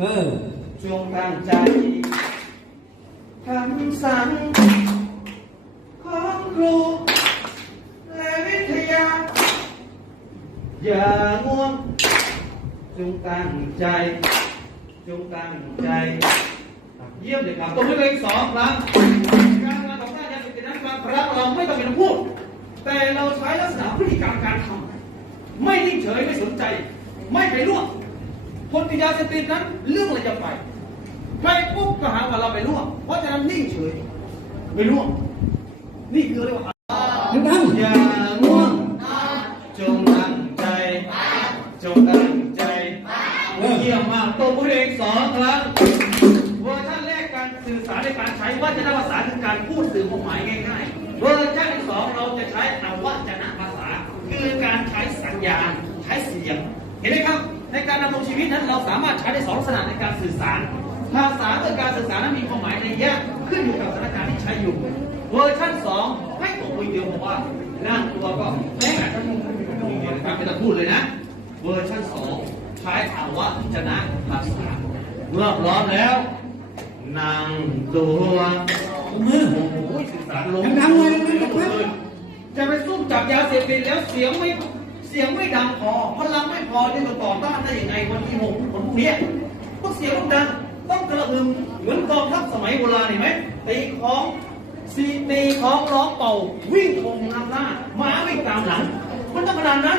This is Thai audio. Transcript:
เออจงตั้งใจคำสั่งของครูและวิทยา อย่าง่วงจงตั้งใจจงตั้งใจ เยี่ยมเลยครับตัวเลขสองครั้งการงานต่อต้านยาเสพตินั้นการพลังเราไม่ต้องเป็นพูด แต่เราใช้ลักษณะพฤติกรรมการทำไม่นิ่งเฉยไม่สนใจ ไม่ไปร่วม คนติดยาเสพติดนั้นเรื่องอะไรจะไปไปปุ๊บก็หาว่าเราไปร่วม เพราะฉะนั้นนิ่งเฉยไม่ร่วม นี่คือเรียกว่าดังอย่าง่วงจงตั้งใจจงตั้งใจเยี่ยมมากตัวผู้เองสองครั้งเวอร์ชันแรกการสื่อสารในการใช้วัจนภาษาคือการพูดสื่อความหมายง่ายๆเวอร์ชันที่สองเราจะใช้อวัจนภาษา คือการใช้สัญญาณใช้เสียงเห็นไหมครับ ในการดำรงชีวิตนั้นเราสามารถใช้ได้สองลักษณะในการสื่อสาร ภาษากับการสื่อสารนั้นมีความหมายในแยกขึ้นอยู่กับสถานการณ์ที่ใช้อยู่ เวอร์ชันสองให้ตัวคุยเดียวบอกว่านั่งตัวก็แม่ท่านคุยเดียวนะครับไม่ต้องพูดเลยนะ เวอร์ชันสองใช้คำว่าชนะภาษาเมื่อพร้อมแล้วนั่งตัวมือโอ้โหสื่อสารลงดังๆเลยดังๆเลยจะไปซุ่มจับยาเสพติดแล้วเสียงไม่เสียงไม่ดังพอพลัง ไม่พอที่จะต่อต้านได้ยังไงวันที่หกวันพวกนี้พวกเสียงต้องดังต้องกระหึ่มเหมือนกองทัพสมัยโบราณเห็นไหมตีของสีตีของร้องเป่าวิ่งคงนำหน้าหมาวิ่งตามหลัง มันต้องขนาดนั้น